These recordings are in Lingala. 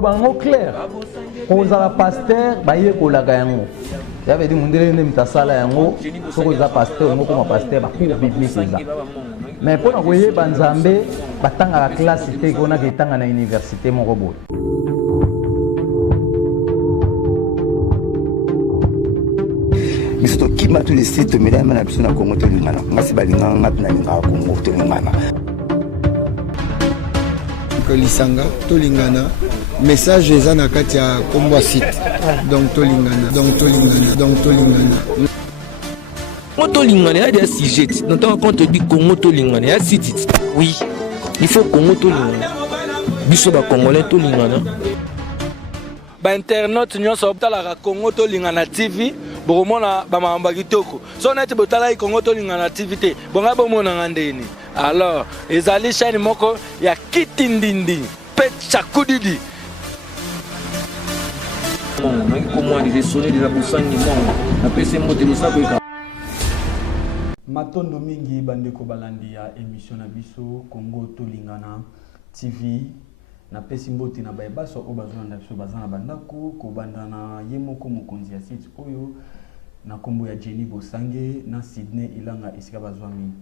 bango clair kozala pasteur baye kolaka yango ya veut dire mundele ne mtasala yango soko za pasteur ngo koma pasteur ba cours biblique eza mais pona koyeba nzambe batanga la classe te kona ketanga na université moko boye. Misto kima tous les sites mais na biso na Congo to lingana ngasi balinga ngati na linga Congo to lingana lisanga to lingana message eza na kati ya kombo site donc to lingana Congo lingana il y a des sujets dans ton compte dit Congo to lingana il y a site oui il faut Congo to lingana biso ba congolais to lingana ba internet nyonso optala Congo to lingana TV bomona ba mamba kitoko so na te botala Congo to lingana TV te bonga bomona ngandeni alors ezali chaîne moko ya kitindindi pet chakudidi matondo mingi bandeko balandi ya émission na biso Congo to lingana TV na pesi mboti na bayebaso o bazona biso bazana bandako ko bandana yemoko mokonzi ya site oyo na kombo ya Jenny Bosange na Sydney Ilanga esika bazwami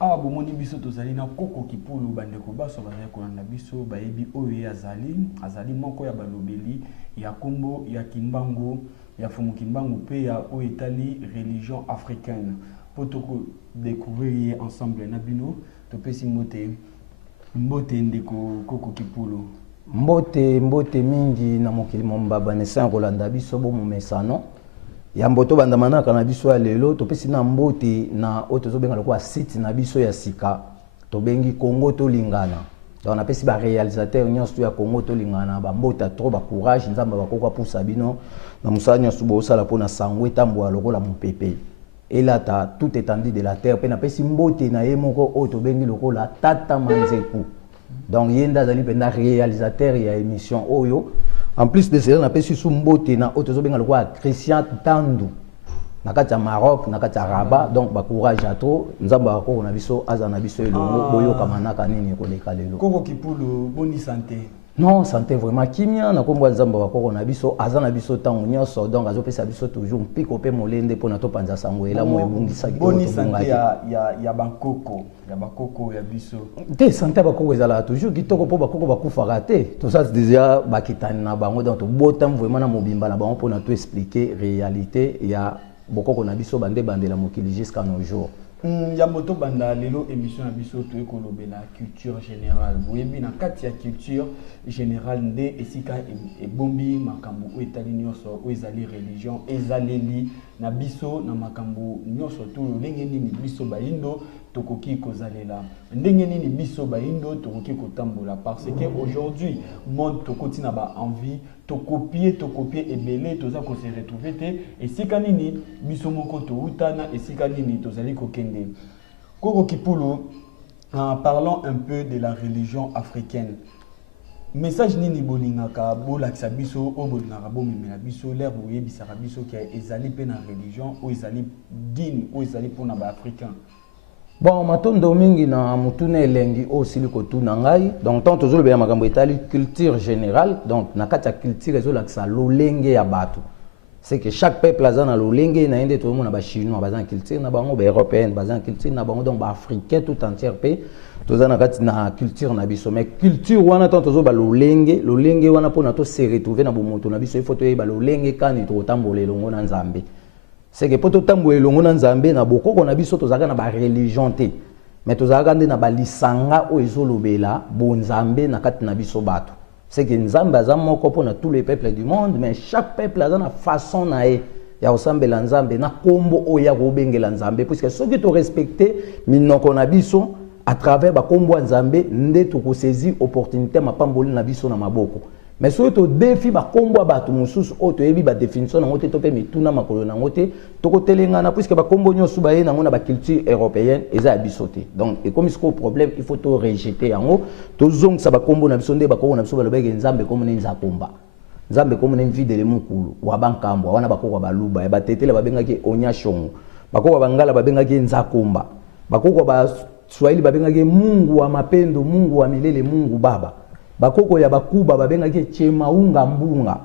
awa bomoni biso tozali na koko kipulu bandeko baso bazali kolanda biso bayebi oyo azali moko ya balobeli ya kombo ya Kimbangu ya fumu Kimbangu pe ya o etali religion africaine potoko découvrir ensemble na bino to pesi mbote ndeko koko kipulu mbote mingi na mokili mombaba ne sa kolanda biso bo momesano ya mboto bandamana kana biso ya lelo to pesi na mbote na oto zo benga lokwa site na biso ya sika to bengi Congo to lingana donc na pesi ba réalisateur nyonso ya Congo to lingana ba mbota trop ba courage nzamba bakoko pusa bino na musanya subo sala pona sangwe tambo lokola mopepe elata tout étendue de la terre pe na pesi mbote na yemoko oto bengi lokola tata manzeku donc yenda zali penda réalisateur ya émission oyo. En plus de cela, on a pu sous mbote na auto zobenga lokwa Christian Tandu na kati ya Maroc na kati ya Rabat donc ba courage à trop nzamba ko na biso azana biso elongo boyo kamanaka nini ko leka lelo koko kipulu boni santé non santé vraiment kimia na kombo nzamba ko na biso azana biso tango nyonso donc azopesa biso toujours mpiko pe molende pona to panza sango ela mo ebungisa ki boni santé ya bakoko ya biso te santé bakoko ezala toujours kitoko po bakoko bakufaka te tout ça déjà bakitani na bango donc to botam vraiment na mobimba na bango pona to expliquer réalité ya bokoko na biso bande la mokili jusqu'à nos jours. Ya moto banda lelo émission na biso to ekolobela culture générale boyebi na kati ya culture générale nde esika ebombi makambo o etali nyonso o ezali religion ezaleli na biso na makambo nyonso to ndenge nini biso baindo tokoki kozalela ndenge nini biso baindo tokoki kotambola parce que aujourd'hui monde tokoti na ba envie to copier ebele toza ko se retrouver te esika nini biso moko to utana esika nini tozali kokende koko kipulu parlons un peu de la religion africaine. Message nini bolingaka bolakisa biso o bolingaka bomemela biso l'air boyebisaka biso ki ezali pe na religion o ezali dine o ezali pona ba africain. Bon matondo mingi na mutune elengi o siliko tuna ngai donc tant toujours be makambo etali culture générale donc na kati ya culture ezolakisa lolenge ya bato c'est que chaque peuple a na lolenge na ende to mona ba chinois bazana culture na bango ba européenne bazana culture na bango donc ba africain tout entier pe tozana kati na culture na biso mais culture wana tant tozo ba lolenge wana pona to se retrouver na bomoto na biso il faut to ba lolenge kani to tambola elongo na nzambe c'est que poto tambola elongo na nzambe na bokoko na biso tozaka na ba religion te mais tozaka nde na ba lisanga o ezolobela bonzambe na kati na biso bato c'est que nzambe aza moko pona tous les peuples du monde mais chaque peuple a na façon na e ya osambela nzambe na kombo o ya kobengela nzambe puisque soki to respecter minoko na biso à travers ba kombo nzambe nde to ko saisir opportunité mapamboli na biso na maboko mais soki to défi ba kombo bato mususu o to yebi ba définition na ngote to pe mituna makolo na ngote to ko telengana puisque ba kombo nyosu ba ye na ngona ba culture européenne eza ya biso te donc et comme ce problème il faut to rejeter yango to zong sa ba kombo na biso nde ba kombo na biso ba lobeke nzambe comme nza komba nzambe comme nvide le mukulu wa bankambo wana bakoko ba luba ya batetele ba bengaki onyashongo bakoko bangala ba bengaki nza komba bakoko ba Swahili babengaki Mungu wa mapendo, Mungu wa milele, Mungu Baba. bakoko ya bakuba babengaki Chemaunga Mbunga.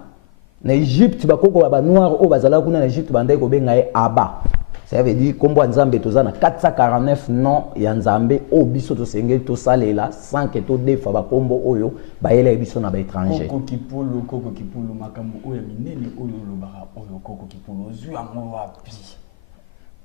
Na Egypte bakoko ba noir o bazala kuna na Egypte bandai ko benga Aba. Ça veut dire kombo nzambe tozana 449 noms ya nzambe o biso to senge to salela sans que to defa ba kombo oyo ba yele biso na ba étranger. Koko kipulu makambo oyo minene oyo lobaka oyo koko kipulu zu yango wapi.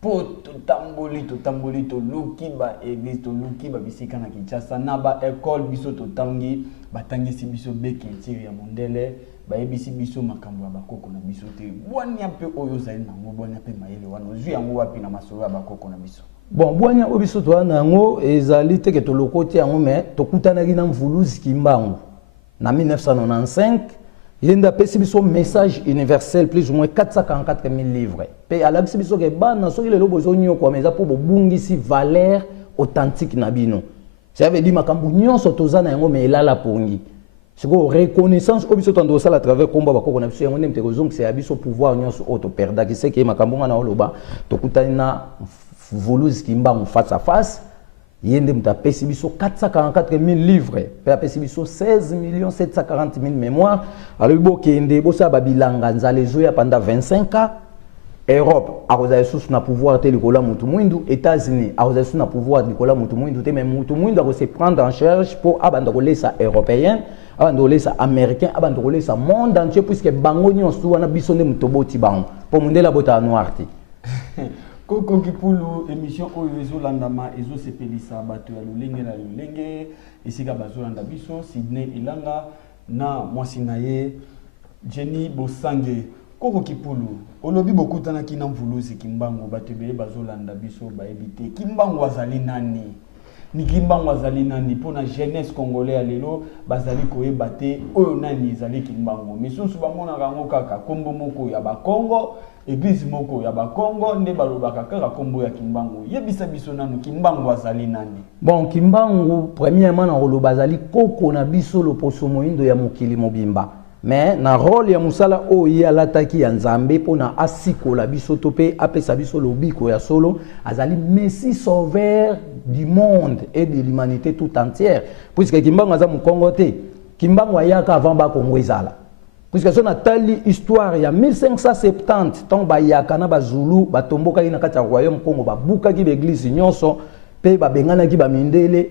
Po totamboli to luki ba église to luki ba bisika na Kinshasa na ba école biso to tangi batangisi biso bekeltiri ya mondele. Bayebisi biso makambo ya bakoko na biso te bwanya mpe oyo zali nango bwanya mpe mayele wana ozwi yango wapi na masolo ya bakoko na biso bon bwanya oyo biso to nango ezali te ke to lokoti yango mais tokutanaki na Mvuluzi Kimbangu na 1995 yenda pesi biso message universel plus ou moins 444 000 livres pe alakisi biso ke bana soki lelo bozonyo kwa meza po bobungisi valeur authentique na bino ça veut dire makambo nyonso tozana yango mais elala pongi. C'est une reconnaissance au biso tando sala à travers combat bakoko na biso yango ndemte kozong c'est abiso pouvoir nyonso auto perda ki c'est que makambonga na oloba tokutani na Mvuluzi Kimbangu face à face yende mtapesi biso 444 000 livres pe apesi biso 16 740 000 mémoires alors bokende bosa babilanga nzale zoya pendant 25 ans. Europe akoza sous na pouvoir te likola mutu mwindu, États-Unis akoza sous na pouvoir likola mutu mwindu te même mutu mwindu ako se prendre en charge pour abanda kolesa européen abanda kolesa américain abanda kolesa monde entier puisque bango nyonso wana biso nde mutoboti bango po mundela bota noir te. Koko kipulu émission oyo ezolandama ezosepelisa bato ya lolenge na lolenge esika bazolanda biso Sydney Ilanga na mwasi na ye Jenny Bosange. Koko kipulu olobi bokutana kina Mvuluzi Kimbangu batebele bazolanda biso baebite Kimbangu azali nani ni Kimbangu azali nani pona jeunesse congolais lelo bazali koyeba te oyo nani ezali Kimbangu misusu bamona kango kaka kombo moko ya bakongo église moko ya bakongo nde balobaka kaka kombo ya Kimbangu yebisa biso nanu Kimbangu azali nani. Bon Kimbangu premièrement na oloba azali koko na biso loposo moindo ya mokili mobimba. Mais na rôle ya musala oyo alataki ya nzambe pona asikola biso to pe apesa biso lobiko ya solo azali messie sauveur du monde et de l'humanité tout entière puisque Kimbangu aza mukongo te Kimbangu ayaka avant ba Kongo ezala puisque so na tali histoire ya 1570 tant ba yaka na ba Zulu batomboka ina kati ya royaume Congo babukaki l'église nyonso pe babengana ki ba mindele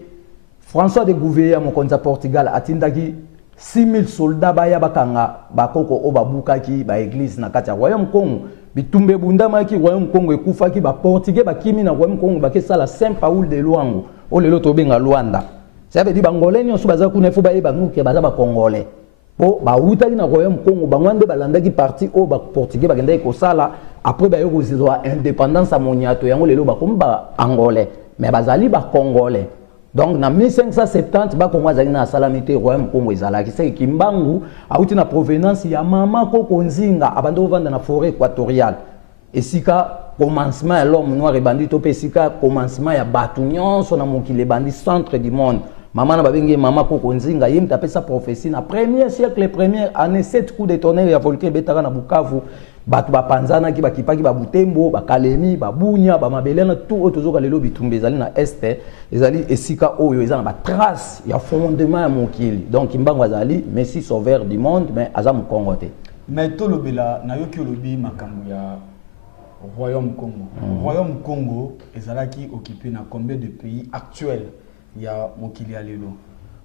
François de Gouveia mokonza Portugal atindaki 6000 soldats baya bakanga bakoko o babukaki ba église na kati ya royaume Congo bitumbe bundamaki royaume Congo ekufaki ba portugais bakimi na royaume Congo bakesala Saint Paul de Luango o lelo to benga Luanda ça veut dire bangolais nyonso baza kuna fo baye banguke baza ba congolais po ba utaki na royaume Congo bangwande balandaki parti o ba portugais bakendaki kosala après ba yoko zizwa indépendance a moniato yango lelo bakomba angolais mais bazali ba congolais. Donc, en 1570, Bakongo azali na salamité royaume Congo ezalaki. C'est Kimbangu auti na provenance ya mama Koko Nzinga abando vanda na forêt équatoriale. Esika commencement ya l'homme noir et bandit to pesika commencement ya batu nyonso na mokili bandi centre du monde. Mama na babenge mama Koko Nzinga yim tapesa prophétie na premier siècle première année 7 coups de tonnerre ya volcan betaka na Bukavu. Batu bapanzana ki bakipaki ba Butembo ba Kalemi ba Bunya ba Mabelena tout otozoka lelo bitumbe ezali na este ezali esika oyo ezana ba trace ya fondement ya mokili donc Kimbangu azali messie sauveur du monde mais aza mukongo te mais tolobela na yoki olobi makambo ya royaume Congo royaume Congo ezalaki occupé na combien de pays actuels ya mokili ya lelo.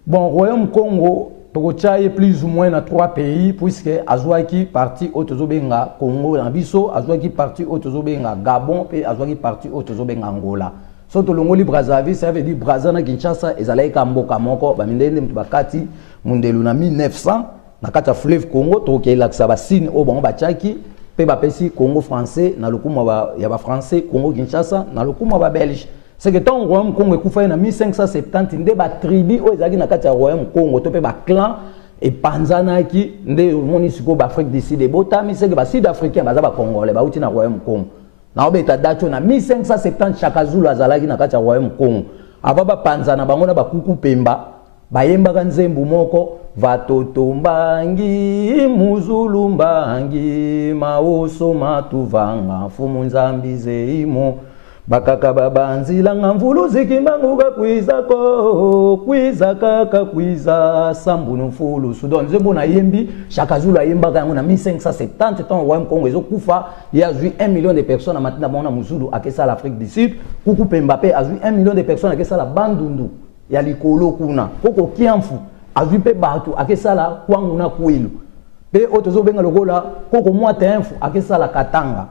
Bon royaume Congo tokochaye plus ou moins na 3 pays puisque azwaki parti otozobenga Congo na biso azwaki parti otozobenga Gabon pe azwaki parti otozobenga Angola. So tolongoli Brazzaville ça veut dire Brazza na Kinshasa ezalaki mboka moko bamindende mtu bakati mundelu na 1900 na kati ya fleuve Congo tokelakisa basine o bango bachaki pe bapesi Congo français na lokumu ya ba français Congo Kinshasa na lokumu ba belge. C'est que tant royaume Congo ekufa na 1570 nde ba tribu o ezaki na kati ya royaume Congo to pe ba clan et panzana ki nde monisiko ba Afrique du Sud botami c'est que ba Sud africain baza ba congolais ba uti na royaume Congo na obeta dacho na 1570 Chaka Zulu azalaki na kati ya royaume Congo ava ba panzana bango na ba kuku pemba bayemba ka nzembu moko vatoto mbangi muzulu mbangi maoso matuvanga fumu nzambi zeimo bakaka babanzila ngamvulu zikimbanguka kwiza kaka kwiza sambuno fulu Soudan nzembo na yembi Chaka Zulu ayemba kango na 1570 temps royaume Congo ezokufa il y a 1 million de personnes à matina mona muzulu akesa l'Afrique du Sud kuku Mbappé a 1 million de personnes akesa la bandundu ya likolo kuna koko kiamfu azwi pe batu akesa la kwangu na kwilu pe otozo benga lokola koko mwata infu akesa la katanga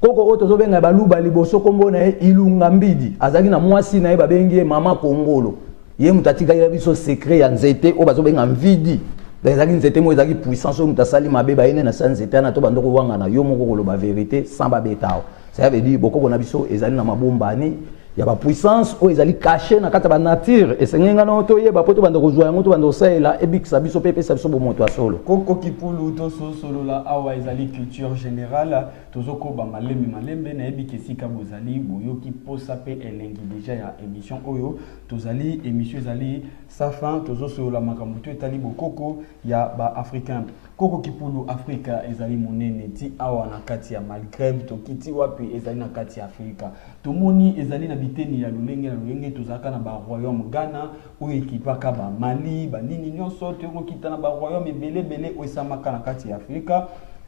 koko otozo benga baluba liboso kombo na ilunga mbidi azali na mwasi na ye babengi mama kongolo ye mutatika ya biso secret ya nzete o bazo benga mvidi ezali nzete mo ezali puissance o mutasali mabe ba ene na sanzete na to bandoko wanga na yo moko koloba vérité sans babetao ça veut dire boko na biso ezali na mabombani ya ba puissance o ezali caché na kata ba nature esengenga na to ye ba poto bandoko zwa yango to bandoko saela ebikisa biso pepe sa biso bo moto asolo koko kipulu to solo la awa ezali culture générale tozoko ba malembe na ebikesika bozali boyoki posa pe elengi déjà ya émission oyo tozali émission ezali sa fin tozo la makambo to etali bokoko ya ba africain koko kipulu Afrika ezali monene ti awa na kati ya Maghreb to kiti wapi ezali na kati ya Afrika tomoni ezali na biteni ya lulenge tozaka na ba royaume Ghana o ekipaka ba Mali ba nini nyonso to kita na ba royaume belé o esamaka na kati ya Afrika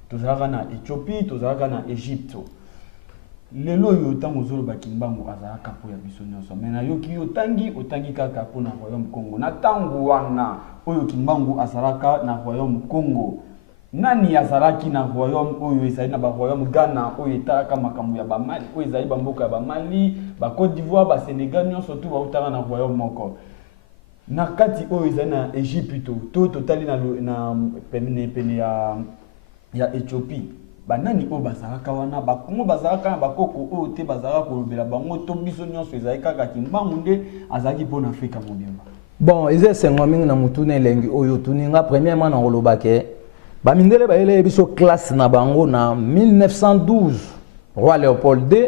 tozaka na Éthiopie tozaka na Égypte lelo yo tango zolo bakimbango azalaka po ya biso nyonso mena yoki otangi kaka po na royaume Congo na tango wana oyo kimbango azalaka na royaume Congo nani azalaki na royaume oyo ezali na ba royaume Ghana oyo etaka makambo ya ba Mali oyo ezali ba mboka ya ba Mali ba Côte d'Ivoire ba Sénégal nyonso tout bautaka na royaume moko na kati oyo ezali na Égypte to totali na pene ya Éthiopie banani o bazalaka wana bakongo bazalaka na bakoko o te bazalaka kolobela bango to biso nyonso ezali kaka kimbangu nde azalaki po na Afrika mobimba bon eze sengo mingi na mutuna elengi oyo tuninga premièrement na kolobake bamindele bayele biso classe na bango na 1912 roi Léopold II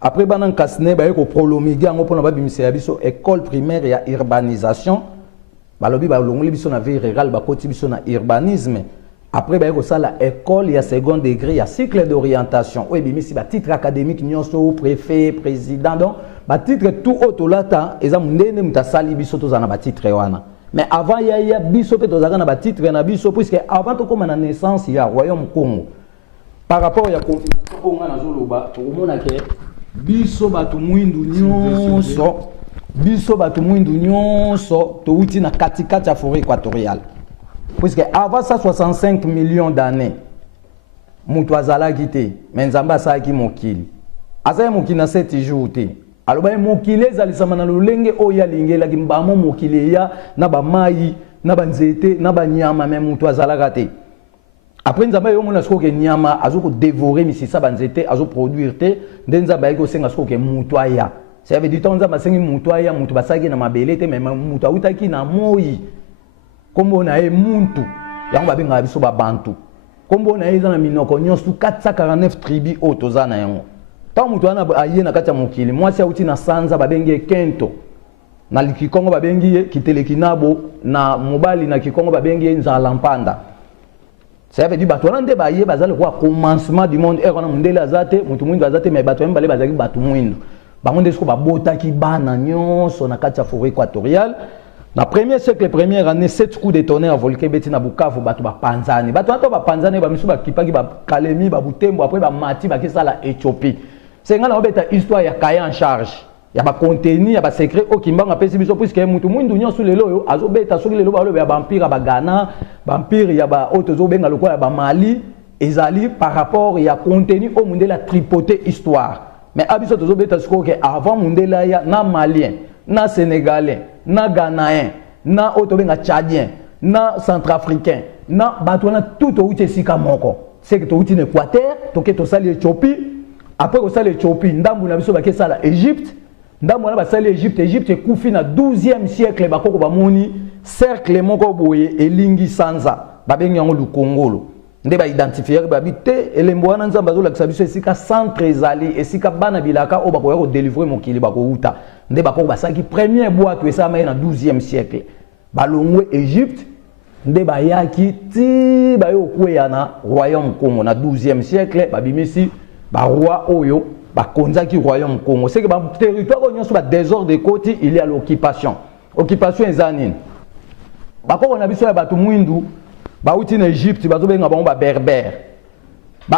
après banan kasne baye ko prolomiger yango pona babimisa ya biso école primaire ya urbanisation balobi balongoli biso na vie rurale bakoti biso na urbanisme. Après, il y a l'école, il y a second degré, il y a cycle d'orientation. Oui, mais si il y a titre académique, préfet, président, donc, titre tout autre là, il y a titre. Mais avant, il y a un titre, puisque avant de la naissance, il y a le royaume Congo. Par rapport à la confirmation, biso batu mwindu nyonso to uti na katikati ya forêt équatoriale. Puisque avant ça 65 millions d'années mutu azalaki te mais nzambe asalaki mokili azali mokili na 7 jours te aloba mokili ezalisama na lolenge oyo alingelaki mbamo mokili ya na bamai na banzete na banyama mais mutu azalaka te après nzambe yo mona sikoke nyama azoko dévorer misisa banzete azo produire te nde nzambe ayiko senga sikoke mutu aya ça veut dire que nzambe asengi mutu aya mutu basaki na mabele te mais mutu awutaki na moi kombo na e muntu yango babenga biso ba bantu kombo na eza na minoko nyonso 449 tribus otoza na yango ta mutu ana aye na kati ya mokili mwasi auti na sanza babengi kento na likikongo babengi kiteleki nabo na mobali na kikongo babengi nzala mpanda ça veut dire bato wana nde baye bazali kwa commencement du monde wana mundele azate mutu mwindu azate mais bato mbale bazali bato mwindu bango nde siko babotaki bana nyonso na kati ya forêt équatoriale. Na premier siècle, première année, 7 coups de tonnerre volqué beti na Bukavu batu ba panzani. Batu ato ba panzani ba misu ba kipaki ba Kalemi ba Butembo après ba Mati ba kisa la Éthiopie. C'est ngana obeta histoire ya kaya en charge. Ya ba contenu ya ba secret o kimbanga pesi biso puisque mutu mwindu nyonso lelo yo azobeta soki lelo ba lo ba empire ba Ghana, ba empire ya ba otozo benga lokwa ya ba Mali ezali par rapport ya contenu au monde la tripoter histoire. Mais abiso tozo beta siko que avant mondela ya na malien, na sénégalais, na Ghanaien, na otobenga tchadien, na centrafricain, na batona tout au sika moko. C'est que tu es en Équateur, tu es en Éthiopie, après tu es en Éthiopie, ndambu na biso ba kesala Égypte, ndambu na ba sali Égypte, Égypte est koufi na 12e siècle ba koko ba moni cercle moko boye elingi sanza, ba bengi yango lu Congolo. Nde ba identifier ba bité elembo wana nzamba zo la biso esika centre ezali esika bana bilaka o ba ko délivrer mokili ba ko uta. Nde bako basaki premier boîte esama na 12e siècle balongwe Égypte nde bayaki ti bayo kweyana royaume Congo na 12e siècle babimisi ba roi oyo ba konzaki royaume Congo c'est que ba territoire ko nyonso ba désordre de côté il y a l'occupation ezanine ba ko na biso ya batu mwindu ba uti na Égypte ba zo benga bango ba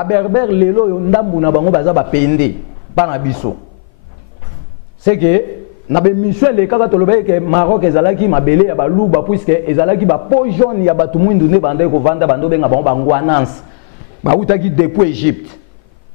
berbère lelo yo ndambu na bango baza ba pende pa na biso c'est que na be mission le kaka tolobe ke Maroc ezalaki mabele ya baluba puisque ezalaki ba po jaune ya batu mwindu ne bande ko vanda bando benga bango bangwanance ba utaki depuis Égypte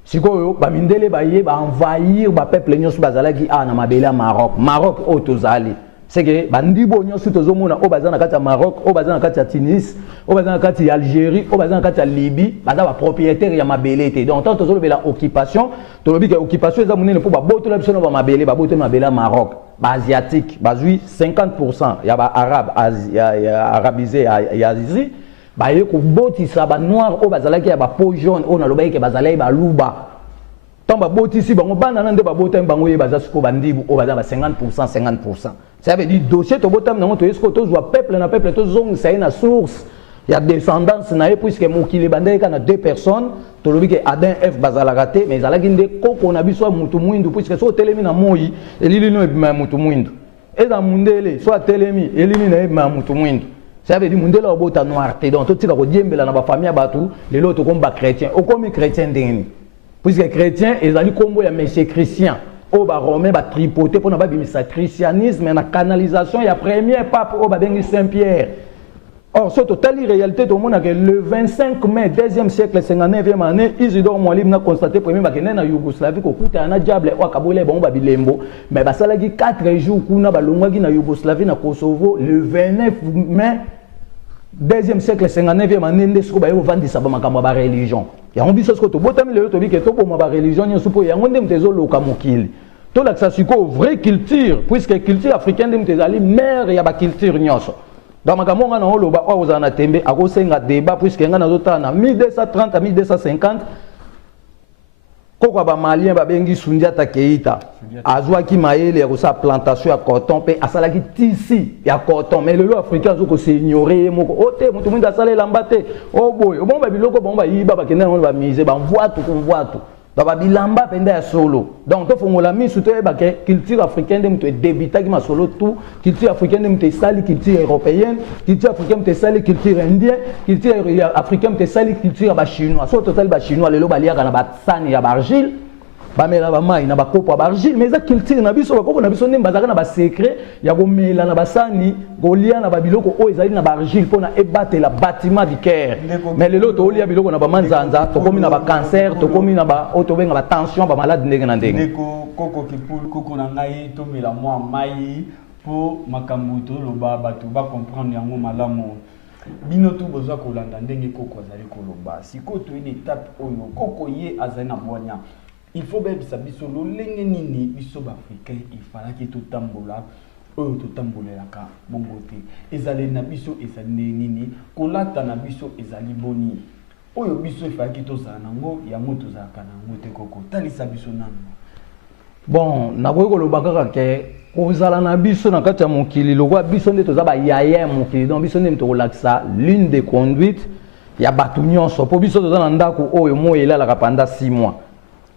sikoyo ba mindele ba ye ba envahir ba peuple nyonso bazalaki na mabele ya Maroc otozali c'est que bandibo nyonso tozomona o bazana kati ya Maroc o bazana kati ya Tunis o bazana kati ya Algérie o bazana kati ya Libye baza ba propriétaire ya mabele te donc tant tozolobela occupation tolobi ke occupation eza munene po ba botola biso na ba mabele ba botola mabele ya Maroc ba asiatique bazui 50% ya ba arabe ya arabisé ya Asie ba ye ko botisa ba noir o bazalaki ya ba peau jaune o na loba ke bazalaki ba luba tant ba botisi bango bana nande ba botam bango ye baza siko bandibu o baza ba 50%. Ça veut dire dossier to botam na moto esko to zwa peuple na peuple to zong ça na source il y a descendance na ye puisque mokili bandeka na 2 personnes to lobi ke Adam F bazala raté mais zalaki nde koko na biso mutu mwindu puisque so telemi na moyi elili no ebima mutu mwindu eza mundele so telemi elili na ebima mutu mwindu ça veut dire mundele obota noirté donc to tika ko diembela na ba famille batu lelo to komba chrétien okomi chrétien ndeni puisque chrétien ezali kombo ya monsieur Christian o ba romain ba tripoter pour na ba bimisa christianisme na canalisation ya premier pape o ba bengi Saint-Pierre. Or ce total réalité tout le monde que le 25 mai 2e siècle 59e année Isidore Mwalimu na constaté premier ba kene na Yougoslavie ko kuta na diable o kabole bon ba bilembo mais ba salaki 4 jours kuna ba longwaki na Yougoslavie na Kosovo le 29 mai 2e siècle 59e année ndesko ba yo vandisa ba makambo ba religion ya on biso sko to botami le to bi ke to bo ba religion nyo supo ya ngonde mtezo loka mokili to la siko vraie culture puisque culture africaine de mtezali mère ya ba culture nyoso dans makambo nga na oloba o ozana tembe akosenga débat puisque nga na zota na 1230 à 1250 koko ba malien ba bengi Sundiata Keita azwaki mayele ya kosa plantation ya coton pe asalaki tisi ya coton mais le africain zo ko se ignorer moko ote mutu mwinda asalela mbate o boy o bomba biloko bomba yiba ba kenda ba mise ba mvoatu konvoatu ba bilamba penda ya solo donc to fongola misu to ba ke culture africaine de mutu débita ki ma solo tout culture africaine de mutu sali culture européenne culture africaine mutu sali culture indienne culture africaine mutu sali culture ba chinois so total ba chinois lelo baliaka na ba sani ya bargile ba mela ba mai na ba kopo ba argile mais za culture na biso ba kopo na biso ndimba zaka na ba secret ya ko mela na ba sani golia na ba biloko o ezali na ba argile pona ebate la bâtiment du Caire mais lelo to olia biloko na ba manzanza to komi na ba cancer to komi na ba o to benga ba tension ba malade ndenge na ndenge ndeko koko kipul koko na ngai to mela moi mai po makambo to loba batu ba comprendre yango malamu bino tu bozwa kolanda ndenge koko azali koloba siko to une étape oyo koko ye azali na bonya il faut bien biso lolenge nini biso ba africain il fallait que tout tambola oyo to tambolelaka bongo te ezali na biso ezali nini kolata na biso ezali boni oyo biso il fallait que to za nango ya moto za kana ngote koko talisa biso nanu bon na boye koloba kaka ke kozala na biso na kati ya mokili lokwa biso nde toza ba yaya mokili donc biso nde to kolakisa l'une des conduites ya batu nyonso po biso toza na ndako oyo mo elalaka pendant 6 mois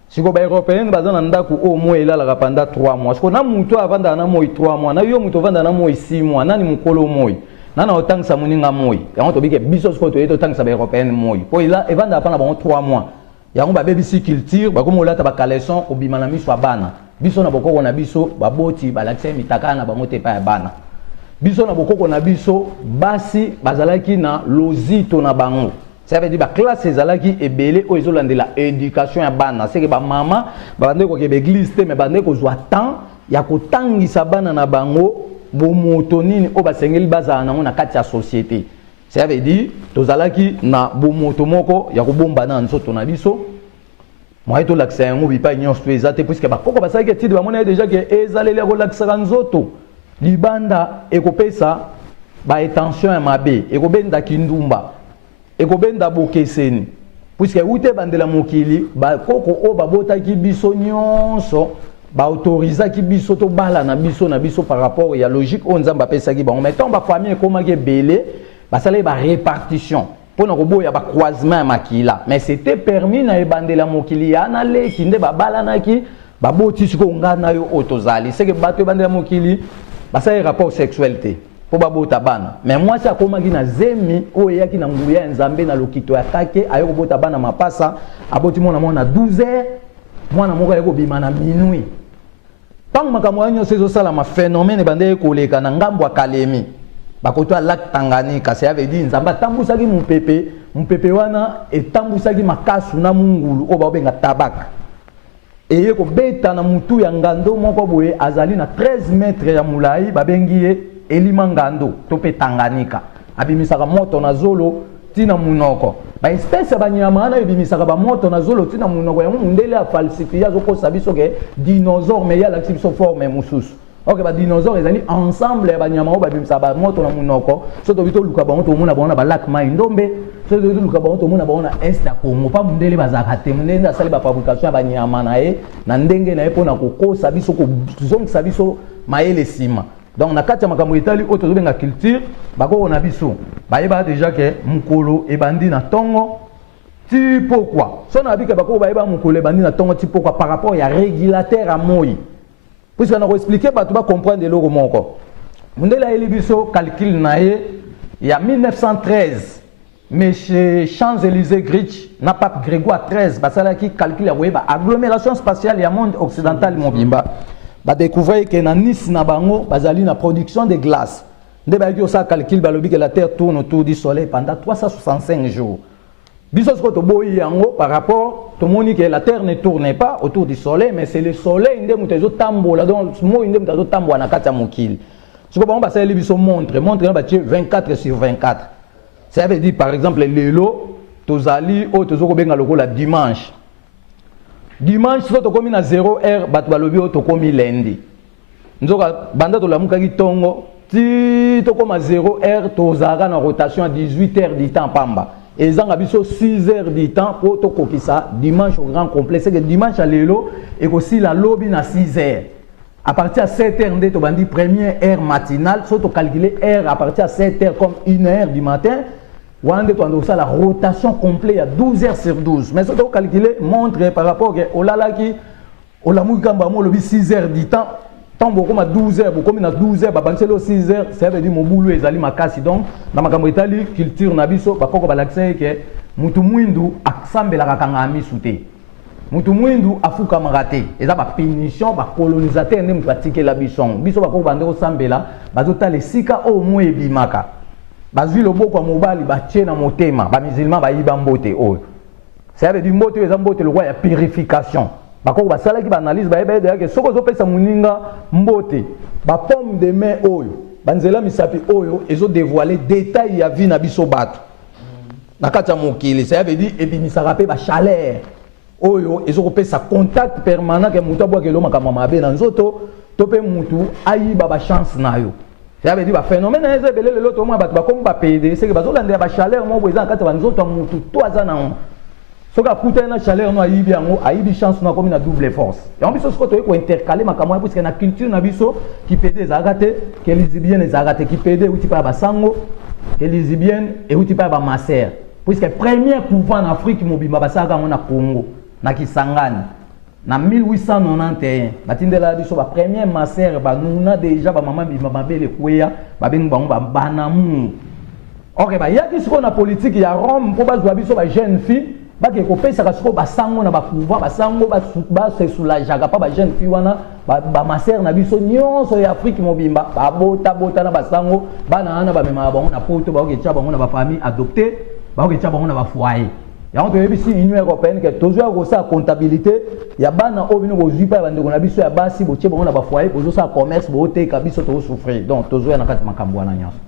siko ba européenne baza na ndako o mo elalaka pendant 3 mois siko na mutu avanda na moi 3 mois na yo mutu avanda na moi 6 mois nani mukolo moi nana otangisa muninga moi yango to bike biso siko to yeto tangisa ba européenne moi po ila evanda pa na bango 3 mois yango ba bebisi culture ba komo lata ba caleçon obima na miso bana biso na bokoko na biso baboti balakise mitaka na bango te pa ya bana biso na bokoko na biso basi bazalaki na lozito na bango. Ça veut dire que la classe ezalaki ebele o ezolandela éducation ya bana c'est que ba mama ba bande ko ke église te mais bande ko zwa temps ya kotangisa bana na bango bomoto nini o basengeli bazala nango na kati ya société. Ça veut dire tozalaki na bomoto moko ya kobomba na nzoto na biso moi to lakisa yango bipa nyonso ezate puisque ba koko basalaki tide ba mona déjà que ezaleli ko lakisa nzoto libanda ekopesa ba intention ya mabe ekobenda kindumba ekobenda bokeseni puisque ute bandela mokili ba koko o babotaki biso nyonso ba autorisaki biso to bala na biso par rapport ya logique on nzamba pesaki bango mais tant ba famille komaki belé ba salé ba répartition pour na koboya ba croisement ya makila mais c'était permis na ebandela mokili yana le kinde babalanaki baboti siko ngana yo otozali c'est que bato ebandela mokili basali rapport sexualité pour babota bana mais moi ça komaki na zemi oyo yaki na nguya ya nzambe na lokito ya kake ayo kobota bana mapasa aboti mona 12h mwana moko yako bima na minuit tant makambo ya nyonso ezosala ma phénomène ebandeli koleka na ngambo ya Kalemi bakoto lac Tanganyika ça veut dire nzamba tambusaki mupepe wana etambusaki makasu na mungulu o babenga tabaka eye ko beta na mutu ya ngando moko boye azali na 13 mètres ya mulai babengi ye elima ngando to pe Tanganyika abimisaka moto na zolo tina munoko ba espèce ba nyama na ebimisaka ba moto na zolo tina munoko ya mundele a falsifier zo ko sabiso ke dinosaure mais ya la biso forme mususu. Ok, les dinosaures ils sont ensemble, les animaux ils sont moto na munoko. Soto bito luka ba moto muna ba lac Maindombe. Soto bito luka ba moto muna ba est ya Congo. Pa mundele bazakate mundele na sali ba fabrication ba nyama na e na ndenge na e pona kokosa biso ko zongisa biso maele sima. Donc na kati ya makambo etali oto benga culture bako na biso. Bayeba déjà que mukolo ebandi na tongo ti pourquoi. So na bika bako bayeba mukolo ebandi na tongo ti pourquoi par rapport ya régulateur à moi. Puisque on a expliqué, tu vas comprendre de l'euro monko. Mundela Elibiso calcul nae, il y a 1913, mais chez Champs-Élysées Grich, n'a pas Grégoire 13, bah ça qui calcule la agglomération spatiale, il y a monde occidental Mobimba. Bah découvrir que dans Nice na bango, bazali na production de glace. Dès que ça calcule, bah que la Terre tourne autour du Soleil pendant 365 jours. Bisos ko to boyi yango par rapport to moni que la terre ne tourne pas autour du soleil mais c'est le soleil inde mutezo tambola donc mo inde mutezo tambola na kati ya mokili. Siko ba basali biso montre na ba 24/24. Ça veut dire par exemple lelo tozali o tozo ko benga lokola dimanche. Dimanche so to komi na 0h bato balobi o to komi lundi. Nzoka banda to lamuka ki tongo ti to koma 0h tozara na rotation à 18h du temps pamba. Et ils ont 6 heures du temps pour tout ça dimanche au grand complet. C'est que dimanche à l'élo et aussi la lobby à 6 heures. À partir de 7 heures, on a dit première heure matinale, surtout calculer heure à partir de 7 heures comme 1 heure du matin. On a la rotation complète à 12 heures sur 12. Mais surtout calculer montre par rapport au lalaki, au lamukamba, le 6 heures du temps. Tant beaucoup à 12 heures, beaucoup à 12 heures, bah 6 heures, ça veut dire mon boulot est allé ma casse donc dans ma caméra itali culture nabiso, bah pourquoi l'accès que mutu mwindu aksambe la kakanga ami souté, mutu mwindu afu kamarate, et ça bah punition, bah colonisateur ne pratique la bison, biso bah pourquoi bande sambe là, bah tota les sika au moins bimaka, bah zui le beau comme mobile, bah tiens na motema, bah musulman bah ibambote oh, ça veut dire mbote les ambote le roi ya purification. Bako basala ki analyse ba ebe de soko zo pesa muninga mbote ba pomme de main oyo banzela misapi oyo ezo dévoiler détail ya vie na biso bato na kati ya mokili ça veut dire ebimisaka pe ba chaleur oyo ezo ko pesa contact permanent ke mutu abwa kelo makama mabe na nzoto to pe mutu ayiba ba chance na yo ça veut dire ba phénomène eza belele loto mwa bato ba comme ba PD c'est que bazolanda ba chaleur mo boza kati ya nzoto mutu to azana ce qui a coûté une chaleur, nous a eu chance comme une double force. Et on a besoin intercaler ma caméra parce qu'il y a une culture qui peut des agatés, qui les Libyens les agatés, qui peut des outils par Basango, qui les Libyens et outils par Masser. Puisque le premier couvent en Afrique, Mobimba Basaga, on a Congo, na Kisangani, en 1891. Batindela biso ba premier Masser, nous a déjà maman Bimabé le Kouya, Babing Banamu. Ok, il y a ce qu'on a politique, il y a Rome, pour baser biso ba jeune fille. Baki kopesa kasiko basango na bakouva basango ba se soulageaka pa ba jeune fille wana ba maser na biso nyonso ya Afrique mobimba ba bota na basango bana ana ba mema bango na poto ba okecha bango na ba famille adoptée ba okecha bango na ba foyer ya on peut ici Union européenne que toujours ko sa comptabilité ya bana obino ko zuipa ba ndeko na biso ya basi bo che bango na ba foyer bo sa commerce bo te ka biso to souffrir donc toujours na kati makambo wana nyonso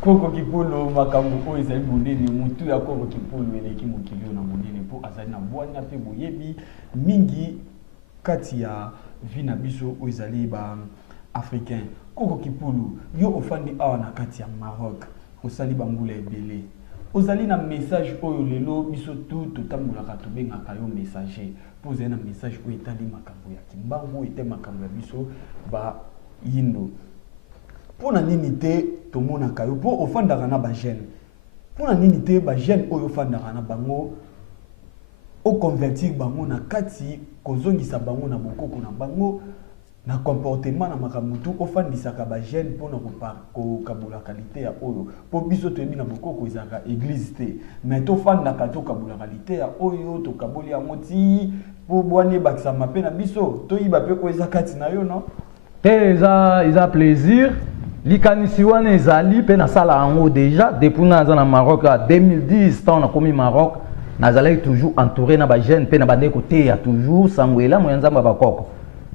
Koko Kipolo makambo oyo ezali monene mutu ya Koko Kipolo eleki mokili na monene po azali na bwana pe boyebi mingi kati ya vi na biso oyo ezali ba africain. Koko Kipolo yo ofandi awa na kati ya Maroc osali bambula ebele ozali na message oyo lelo biso tout totambolaka tobengaka yo messager po ozali na message oyo etali makambo ya kimbangu ete makambo ya biso ba yindo. Pour la nini te to mona kayo pour ofandaka na ba jeune Pour nini te ba jeune oyo fandaka na bango o convertir bango na kati kozongisa bango na bokoko na bango na comportement na makamutu ofandisaka ba jeune pour na ko kabula qualité ya oyo po biso to na bokoko ezaka église te mais to fandaka to kabula qualité ya oyo to kaboli ya moti po bwane bakisa mape na biso to yiba pe ko ezakati na yo no te eza plaisir likanisi wana ezali pe na sala yango déjà depuis naza na Maroc en 2010 tant na komi Maroc nazalaki toujours entouré na ba jeune pe na bande côté ya toujours sangwela mo nzamba bakoko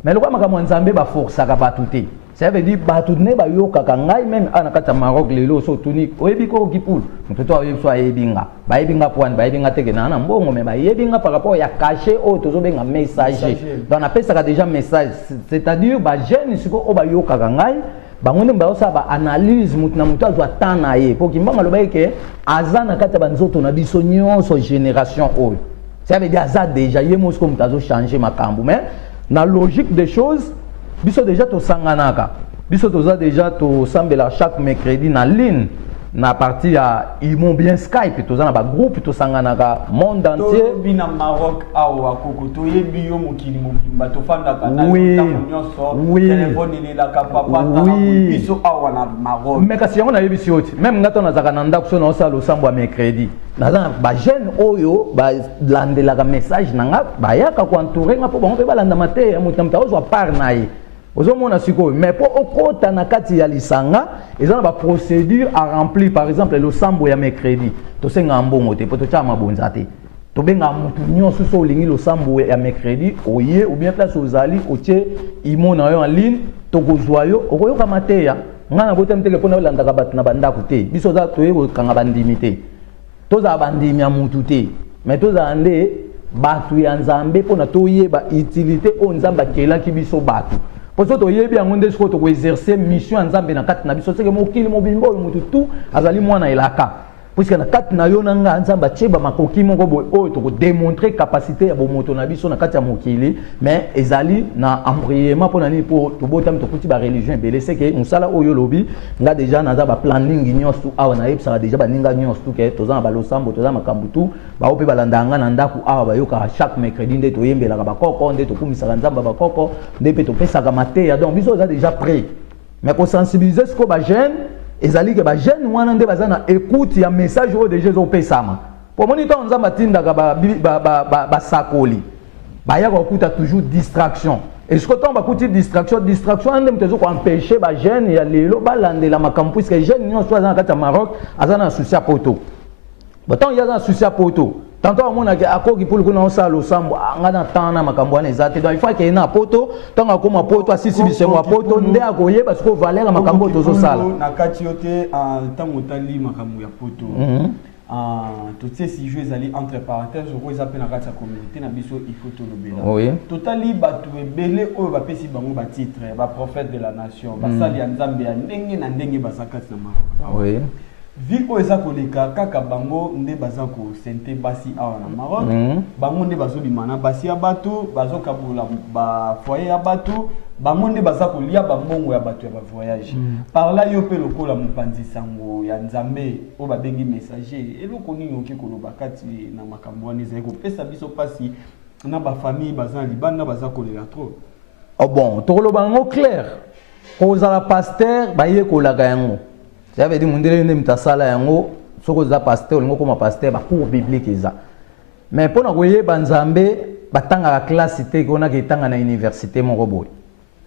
mais lokwa makambo nzambe ba forçaka batu te ça veut dire batu ne ba yokaka ngai même ana kata Maroc lelo so tuni oyebi ko kipul mtoto oyebi so ayebinga ba yebinga point ba yebinga teke na mbongo mais ba yebinga par rapport ya caché o tozo benga messager donc on appelle ça déjà message c'est-à-dire ba jeune siko o ba yokaka ngai bango nde ba ba analyse mutu na mutu azwa tana ye po kimbanga loba ke azana kata banzoto na biso nyonso génération oyo ça veut dire aza déjà yemo siko mutu azo changer makambo mais na logique des choses biso déjà to sanganaka biso toza déjà to sambela chaque mercredi na ligne na partie ya Imo bien Skype toza na ba groupe to sanganaka monde entier to bina Maroc awa koko to yebi yo mokili mobimba to fanda kana nyonso téléphone ile la kapapa biso awa na Maroc mais kasi yango na yebi sioti même ngato na zaka na ndako so na osala losambo ya mercredi na ba jeune oyo ba landela ka message nanga ba yaka ko entourer nga po bango pe balanda mate ya mutamta ozwa par na ye ozomona siko mais po okota na kati ya lisanga ezana ba procédure à remplir par exemple le sambo ya mercredi to senga mbongo te po to chama bonza te to benga mutu nyonso so lingi lo sambo ya mercredi oye ou bien place ozali otie imona yo en ligne to kozwa yo okoyoka mateya ngana bote mteke pona olanda ka bat na bandako te biso za to yeko kanga bandimi te to za bandimi ya mutu te mais to za ande batu ya nzambe pona to yeba utilité o nzamba kelaki biso batu pour ça, il y a bien un discours pour exercer mission en Zambie na kati na biso c'est que mokili mobimbo mutu tout azali mwana elaka puisque na kati na yo nanga nzamba cheba makoki moko boy o to démontrer capacité ya bomoto na biso na kati ya mokili mais ezali na embrièment pour nani pour to botam to kuti ba religion belé c'est que musala oyo lobi nga déjà na za ba planning nyonso awa na yebsa déjà ba ninga nyonso ke to za ba losambo to za makambutu ba ope balandanga na ndaku awa ba yoka chaque mercredi nde to yembela ka ba koko nde to kumisa nzamba ba koko nde pe to pesa ka mateya donc biso za déjà prêt mais pour sensibiliser ce ko ba jeune ezali ke ba jeune wana nde bazana écoute ya message o déjà zo pesama pour monitor nzamba tinda ka ba sakoli ba ya ko kuta toujours distraction et ce que tomba kuti distraction ande mtezo ko empêcher ba jeune ya lelo balandela makampu puisque jeune nyonso azana kata Maroc azana souci a poto botan ya za souci a poto tantôt on a akoki pour kuna osalo sambo ngana tana makambo wana ezate donc il faut que na poto tanga koma poto asisi bisengo poto nde akoye parce que valeur makambo tozo sala na kati yote en tango tali makambo ya poto toutes ces jeux ali entre parenthèses ko ezapé na kati ya communauté na biso il faut to lobela oui totali batu ebele oyo ba pesi bango ba titre ba prophète de la nation ba sali ya nzambe ya ndenge na ndenge basakati na Maroc oui vi ko eza koleka kaka bango nde baza ko sente basi awa na Maroc bango nde bazo bimana basi ya bato bazo kabula ba foyer ya bato bango nde baza kolia bambongo ya bato ya ba voyage par là yo pe lokola mopanzi sango ya nzambe o ba bengi messager eloko nini oki koloba kati na makambo wana ezali kopesa biso pasi na ba famille baza libanda baza kolela trop oh bon to koloba ngo clair ko za la pasteur ba ye kolaka yango ça veut dire mundele ne mtasala yango soko za pasteur ngo koma pasteur ba cours biblique eza mais pona koyeba nzambe batanga la classe te kona ke tanga na université moko boy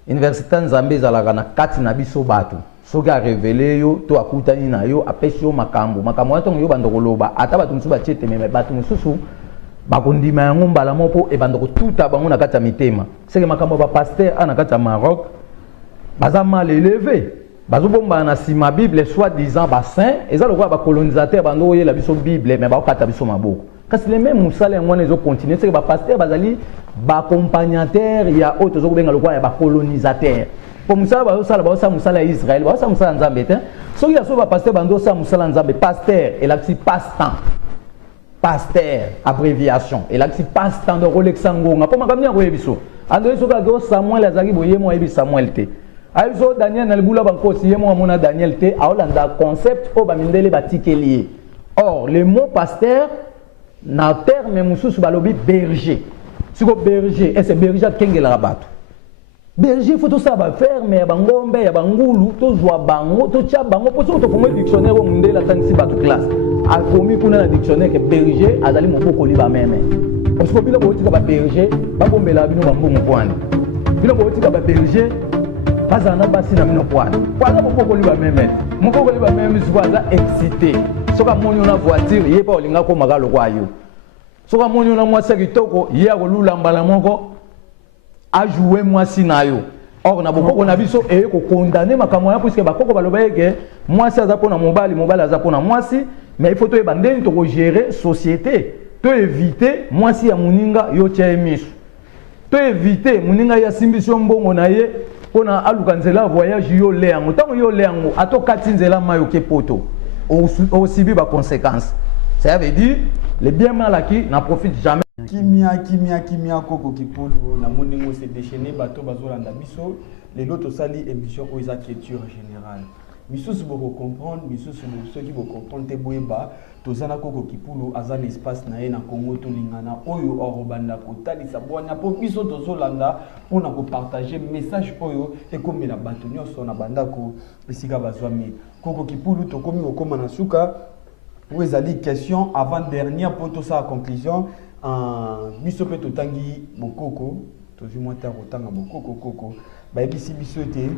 université nzambe zalaka na kati na biso bato soki a révélé yo to akutani na yo apesi yo makambo watongo yo bando koloba ata bato mususu bachete meme bato mususu bakondima yango mbala moko e bando kotuta bango na kati ya mitema c'est que makambo ba pasteur ana kati ya Maroc baza mal élevé bazo bomba na sima Bible soi-disant ba saint eza lokwa ba colonisateur bando yela biso Bible mais ba kata biso maboko kasi les mêmes musala ngone zo continuer c'est que ba pasteur bazali ba accompagnateur ya auto zo benga lokwa ya ba colonisateur pour musala ba sala musala Israël ba sala musala nzambe te so ya so ba pasteur bando sa musala nzambe pasteur et là c'est passe-temps pasteur abréviation et là c'est passe-temps de Rolex ngonga pour makamia ko yebiso ando so ka go Samuel azaki boye mo yebi Samuel te aizo Daniel na libula bankosi yemo amona Daniel te aolanda concept o ba mindele batikelier Or, le mot pasteur, na terme mususu balobi berger. Si ko berger, et c'est berger kenge la rabato. Berger, il faut tout ça ferme, ya bangombe, ya bangulu, to zwa bango, to tia bango, pour ça to comme dictionnaire on ndé la tansi batu classe. A komi kuna na dictionnaire que berger azali moboko liba meme. Parce que bilo botika ba berger, ba bombela bino bambongo kwani. Bilo botika ba berger, bazana basi na mino kwani. Kwanza moboko liba meme. Moboko liba meme zwaza excité. Soka moni na voiture, yé pa olinga ko magalo kwayo. Soka moni na mwasi kitoko, yé akolula mbala moko. A joué moi sinayo. Or na boko na biso e ko condamner makamwa ya puisque bakoko balobeke moi si aza pona mobali aza pona mwasi mais il faut to ebandeni to gérer société to éviter moi si ya muninga yo tia emiso to éviter muninga ya simbiso mbongo na ye pona aluka nzela voyage yo leango tango yo leango atokati nzela mayo ke poto aussi ba conséquences ça veut dire les biens malaki na profite jamais. Kimia koko kipulu na moningo se déchaîner bateau bazolanda biso les lots sali émission aux culture générale biso si vous comprendre biso ceux qui vous comprendre te boyeba tozana koko kipulu azan espace na ye na Congo to lingana oyo orobanda ko talisa bwana po biso tozolanda pona ko partager message oyo et comme la bato nyonso na bandako bisika bazwami koko kipulu to komi okoma na suka ou ezali question avant dernière pour tout ça conclusion biso pe totangi bokoko tozi mwata kotanga bokoko koko ba ebisi biso te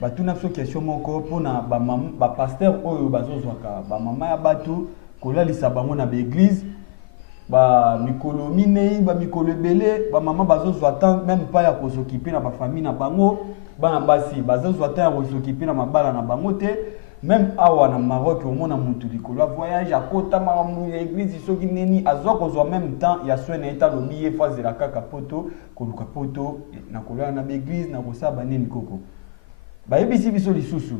ba tuna so question moko pona ba pasteur oyo bazozwaka ba mama ya bato kolalisa bango na ba église ba mikolo minei ba mikolo ebele ba mama bazozwa tant même pas ya kosokipe na ba famille na bango bana basi bazozwa tant ya kosokipe na mabala na bango te. Même awa na Maroc au monde a monté likolo voyage à kota mamu ya église soki neni azoko zo en même temps ya soena eta lo billet phase la kaka poto koluka poto na kola na église na kosaba neni koko ba ebisi biso lisusu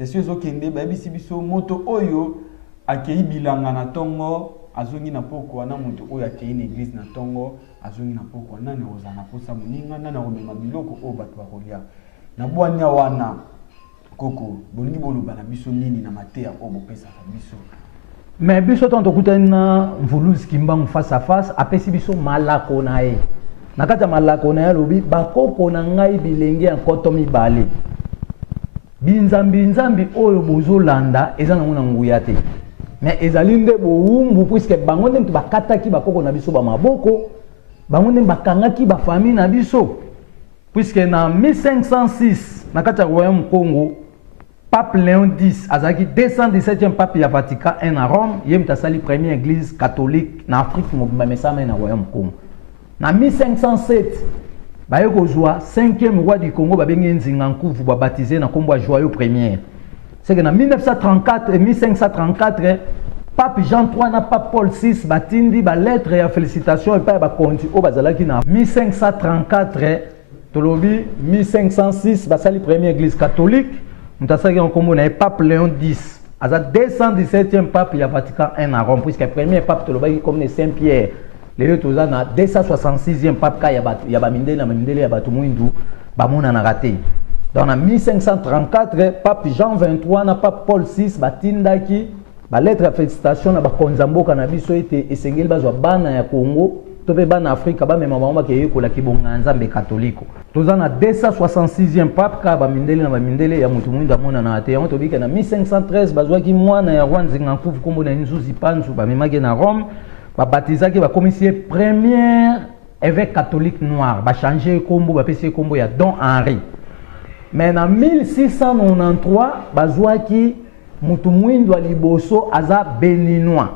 yesu ezokende ba ebisi biso moto oyo akei bilanga na tongo azongi na poko na moto oyo akei na église na tongo azongi na poko nani ozana posa muninga nana omema biloko o bato bakolia na bwanya wana koko bolingi boloba na biso nini na mateya o bopesa biso mais biso tanto kutana mvuluzi kimbangu face à face apesi biso malako na ye nakata malako na ye lobi bakoko na ngai bilenge ya nkoto mibale binzambi oyo bozolanda eza na nguna nguya te mais ezali nde bowumbu puisque bango nde bakataki bakoko na biso ba maboko bango nde bakangaki ba famille na biso puisque na 1506 nakata royaume Congo Pape Léon X azaki 217e pape ya Vatican 1 à Rome yem tasali première église catholique na Afrique mobimba mesama na royaume Congo na 1507 baye kozwa 5e roi du Congo babengi Nzinga Nkuvu ba baptisé na kombo Joyeux première c'est que na 1934 et 1534 Pape Jean III na Pape Paul VI batindi ba lettre ya félicitations et pa ba konti o bazalaki na 1534 tolobi 1506 basali première église catholique mutasaki en combo na Pape Léon X aza 217e pape ya Vatican 1 à Rome puisque premier pape tolobaki comme Saint Pierre le toza na 266e pape ka ya ba mindele na mindele ya batu mwindu bamona na raté dans 1534 Pape Jean 23 na Pape Paul VI batindaki ba lettre ya félicitation na ba konzamboka na biso ete esengeli bazwa bana ya Congo tobe bana Afrika ba mema mama ke yekola kibonga nzambe katoliko toza na 266e pape ka ba mindele na ba mindele ya mutu mwinda mona na ate yango tobika na 1513 bazwaki mwana ya roi Nzinga Nkuvu kombo na Nzuzi Panzu ba memaki na Rome ba batizaki ba commissaire première évêque catholique noir ba changer kombo ba pesi kombo ya Don Henri mais na 1693 bazwaki mutu mwindo wa liboso aza béninois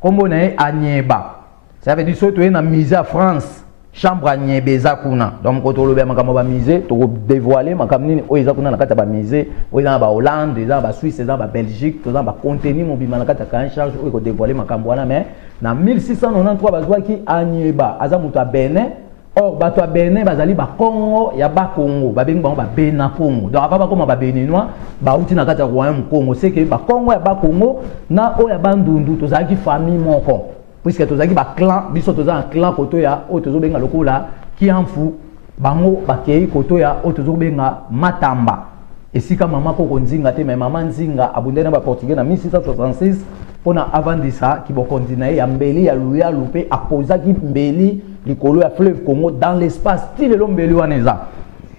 kombo na Anyeba. Ça veut dire que na musée à France, chambre à Niebeza kuna. Donc quand on le makamba ba musée, to dévoiler makamba nini o ezakuna na kata ba musée, o eza ba Hollande, eza ba Suisse, eza ba Belgique, to za ba contenu mobima na kata ka en charge o ko dévoiler makamba wana mais na 1693 bazwaki Anyeba, aza mutu a Benin. Or bato a Benin bazali ba Congo ya ba Congo, ba bengi bango ba Bena Congo. Donc apa ba koma ba Béninois, ba uti na kata royaume Congo, c'est que ba Congo ya ba Congo na o ya ba Ndundu to zaki famille moko. Puisque tozaki ba clan biso toza un clan koto ya o tozo benga lokola Kiamfu bango bakei koto ya o tozo benga Matamba esika mama ko Nzinga te mais mama Nzinga abundena ba portugais na 1666 pona avant de ça qui va continuer ya mbeli ya luya loupé a posa ki mbeli likolo ya fleuve Congo dans l'espace style lo mbeli waneza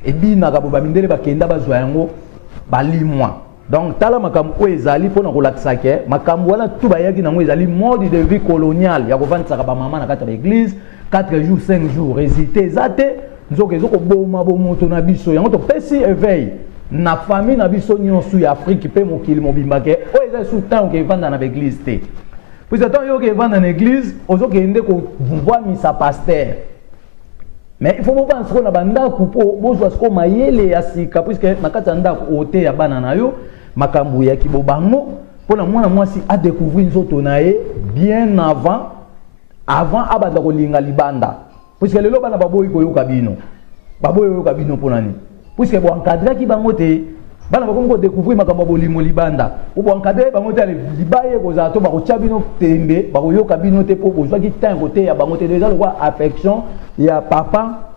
et bina ka boba mindele bakenda bazwa yango balimwa donc tala makambo o ezali pona ko lakisa ke makambo wana tout ba yaki nango ezali mode de vie coloniale ya ko vandisa ba mama na kata ba église 4 jours 5 jours résister zate nzoke ezoko boma bomoto na biso yango to pesi éveil na famille na biso nyonso ya Afrique pe mokili mobimba ke o eza sous temps ke vanda na église te puis attends yo ke vanda na église ozo ke ende ko voir misa pasteur mais il faut penser qu'on a banda kupo bozwa sko mayele ya sika puisque na kata ndako ote ya bana na yo makambu ya kibobango pona mwana mwasi a découvrir nzoto na ye bien avant abanda ko linga libanda puisque lelo bana baboyi ko yoka bino pona ni puisque bo encadrer ki bango te bana bakomi ko découvrir makambo bolimo libanda ou bo encadrer bango te libaye ko za to ba ko chabino tembe ba ko yoka bino te po bozwa ki temps côté ya bango te déjà le affection ya papa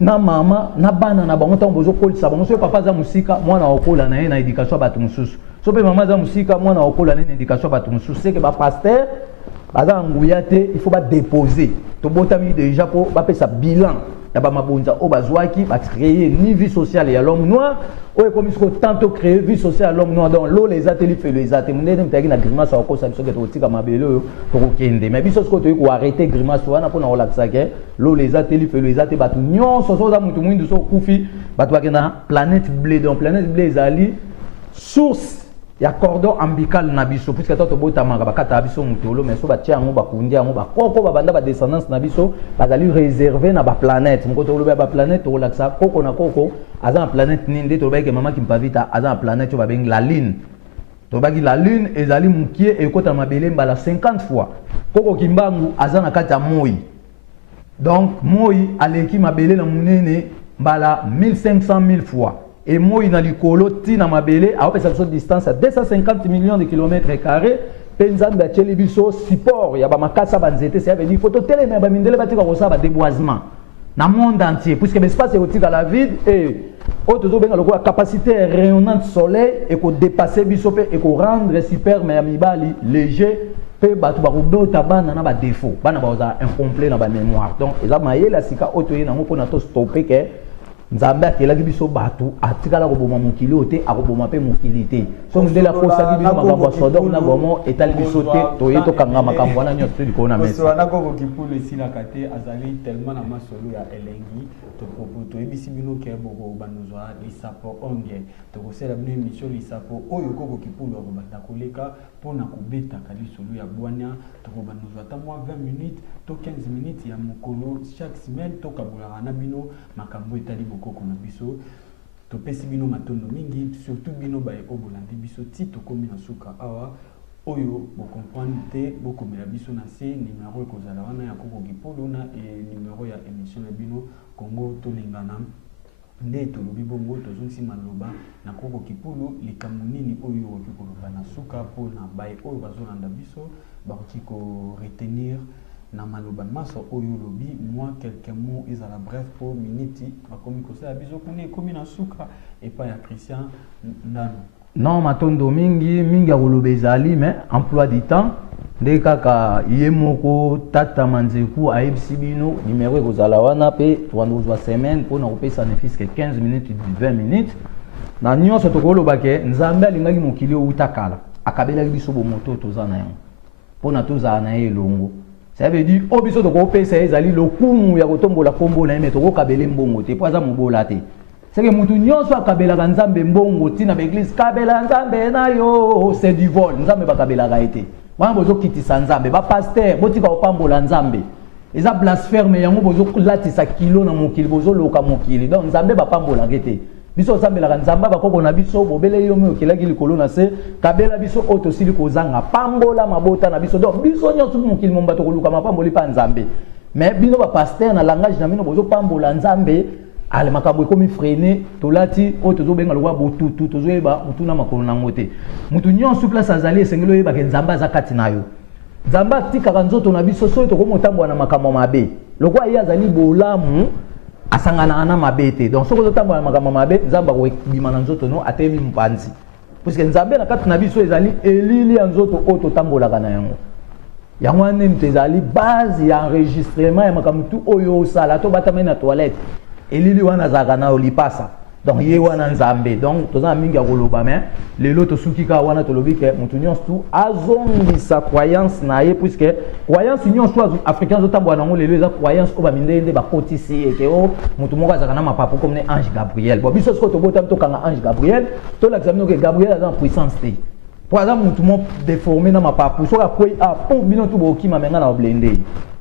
na mama na bana na bango tango bozo kolisa bango so papa za musika mwana okola na ye na éducation batu mususu so pe mama za musika mwana okola na éducation batu mususu c'est que ba pasteur baza nguya te il faut ba déposer to botami déjà pour ba pesa bilan ya ba mabonza o bazwaki ba créer ni vie sociale ya l'homme noir o comme il faut tantôt créer vie sociale à l'homme noir dans l'eau les ateliers fait les ateliers même tagi na grimace au ko sa biso ke to tika mabelo to ko kende mais biso ko to ko arrêter grimace wana pona relaxa ke l'eau les ateliers fait les ateliers batu nyonso so za mutu mwindu so kufi batu bakena planète blé donc planète blé ezali source ya cordon ombilical na biso puisque to bota manga bakata biso mutolo mais so ba tia ngo bakundi ngo bakoko babanda ba descendance na biso bazali réservé na ba planète mko to loba ba planète to relaxa koko na koko aza na planète ninde to baike mama kimpavita aza na planète to babeng la lune to baki la lune ezali mukie e kota mabele mbala 50 fois koko kimbangu aza na kata moi donc moi aleki mabele na munene mbala 1500 000 fois et moi na likolo tina mabele a opesa so distance à 250 millions de kilomètres carrés penzambe a tcheli biso support ya ba makasa banzete ça veut dire photo télé mais ba mindele batika ko sa ba déboisement na monde entier puisque l'espace est otika la vide et auto zo benga la capacité rayonnante soleil et ko dépasser biso pe et ko rendre super mais amibali léger pe batu ba robota bana na ba défaut bana ba za incomplet na ba mémoire donc eza mayela sika auto yena ngo pona to stopper ke nzambe akelaki biso batu atikala koboma mokili ote akoboma pe mokili te so ndela kosaki biso makambo ya sodome na gomo etali biso te toye tokanga makambo wana nyonso te likolo na mesa wana koko kipulu esilaka te azali tellement na masolo ya elengi toyebisi bino ke boko banozwa lisapo onge tokosala bino émission lisapo oyo koko kipulu akobanda koleka mpona kobetaka lisolo ya bwania tokobanozwa ata mwa 20 minutes to 15 minutes ya mokolo chaque semaine tokabulaka na bino makambo etali bokoko na biso topesi bino matondo mingi surtout bino baye obolandi biso ti tokomi na suka awa oyo bocomprendre te bokomela biso na se numéro ekozala wana ya koko kipulu na numéro ya émission na bino Congo tolingana nde tolobi bongo tozongisi maloba na koko kipulu likambo nini oyo okoki koloba na suka mpona baye oyo bazolanda biso bakoki koretenir na maloba maso oyo lobi moi quelques mots ezala bref pour minute bakomi kosala biso kuna ekomi na suka epai ya Christian Ndano non matondo mingi ya koloba ezali mais emploi du temps nde kaka ye moko tata manzeku ayebisi bino numéro ekozala wana mpe twanozwa semaine mpona kopesa ne fiske 15 minutes 20 minutes na nyonso tokoloba ke nzambe alingaki mokili outa kala akabelaki biso bomoto toza na yango mpona tozala na ye elongo ça veut dire o biso tokopesa ezali lokumu ya kotombola kombo na ye me tokokabele mbongo te mpo aza mobola te seke mutu nyonso akabelaka nzambe mbongo ntina baeglise kabela nzambe na yo c'est du vol nzambe bakabelaka ye te wana bozokitisa nzambe bapaster botika kopambola nzambe eza blasphème yango bozolatisa kilo na mokili bozoloka mokili donc nzambe bapambolaka te biso osambelaka nzambe bakoko na biso bobele yo moyo okelaki likolo na se kabela biso oyo tosili kozanga pambola mabota na biso donc biso nyonso mokili momba tokoluka mapamboli mpa nzambe mais bino bapaster na langage na bino bozopambola nzambe ale makambo ekomi freine tolati oyo tozobenga lokwa botutu tozoyeba mutu na makolo nango te mutu nyonso place azali esengeli oyebake nzambe aza kati na yo nzambe atikaka nzoto na biso soki tokomi otambola na makambo mabe lokwa ye azali bolamu asanganaka na mabe te donc soki ozotambola na makambo mabe nzambe akobima na nzoto no atemi mpanzi parce que nzambe na kati na biso ezali elili ya nzoto oyo totambolaka na yango yango wana mutu ezali base ya enregistrement ya makambo tu oyo osala to batamai na toilette elili wana azalaka na olipasa donc ye wana nzambe donc toza mingi ya koloba mais lelo tosuki ka wana tolobi ke mutu nyonso tu azongisa croyance na ye puisque croyance nyonso tu africain zotambola nango lelo eza croyance oyo bamindende bakotisi eke o mutu moko azalaka na mapapu comme ne ange Gabriel bon biso sikoyo tobotami tokanga ange Gabriel tolakisa bino ke Gabriel aza na puissance te po aza mutu mo déformé na mapapu soki akwei po bino tu bokima menga na bablende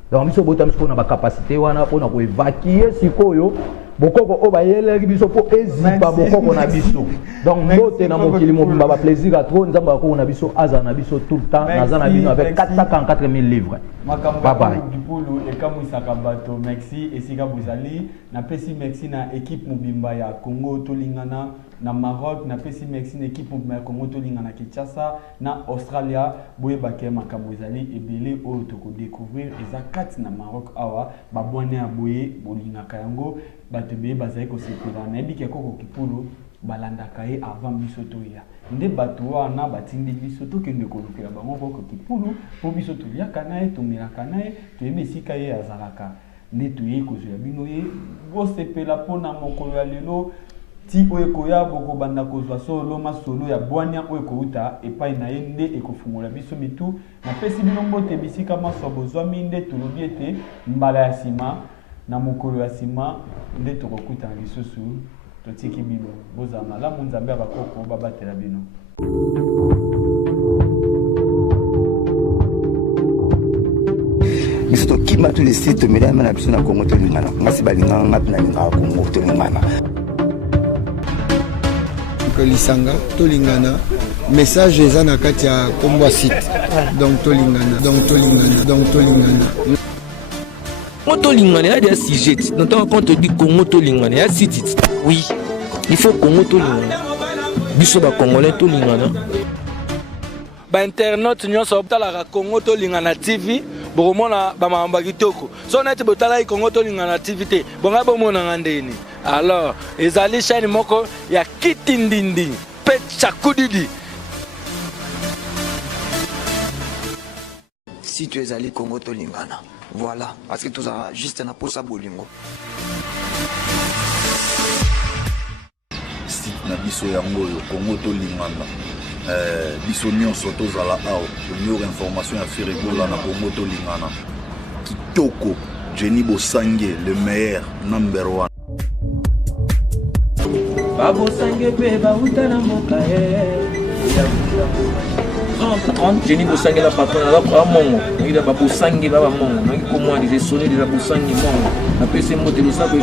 donc biso botami sikoyo na bacapacité wana mpona koévacue sikoyo bokoko o bayelaki biso po ezipa bokoko na biso donc ndote na mokili mobimba ba plaisir à trop nzamba ko na biso aza na biso tout le temps naza na bino avec 444 000 livres bye bye dipolo ekamwisaka bato merci esika bozali napesi merci na équipe mobimba ya Congo tolingana na Maroc napesi merci na équipe mobimba ya Congo tolingana Kinshasa na Australia boyebake makambo ezali ebele oyo tokodécouvrir eza kati na Maroc awa babwane ya boye bolingaka yango bato beye bazali kosepela nayebi ke koko kipulu balandaka ye avant biso toya nde bato wana batindi biso tokende kolukela bango koko kipulu po biso toliaka na ye tomelaka na ye toyebi esika ye azalaka nde toye kozwa bino ye bosepela mpona mokolo ya lelo ti oyo ekoya bokobanda kozwa solo masolo ya bwania oyo ekouta epai na ye nde ekofungola biso mitu napesi bino mbote bisika maswa bozwami nde tolobi ete mbala ya nsima na mokolo ya nsima nde tokokutana lisusu totiki bino bozala malamu nzambe ya bakoko babatela bino biso tokima tous les sites tomedama na biso na Congo tolingana ngasi balinganga ngati nalingaka Congo tolingana lisanga tolingana message eza na kati ya kombo site donc tolingana Congo Tolingana, il y a des sujets. Quand on te dit Congo Tolingana, il y a des sujets. Oui, il faut Congo Tolingana. Bisoba Congolais Tolingana. Internet nous sommes la Congo Tolingana TV. Boromona bamamba kitoko. So na te botala Congo Tolingana TV. Bonga bomona ngandeni. Alors, ezali chaîne moko ya kitindindi. Pecha kudidi. Si tu es allé Congo Tolingana, voilà, parce que tu as juste un posa bolingo. Site na biso yango Congo Tolingana, biso nyonso tozala awa, meilleure information ya Firigola na Congo Tolingana. Kitoko, Jenny Bosange, le meilleur, number 1. Babo Sange pe ba utana moka Jenny Bosange la patronne la kwa mongo ngi da Babo Sange ba mongo ngi ko moi des sonner de la Bosange mongo na pese moto lo sa ko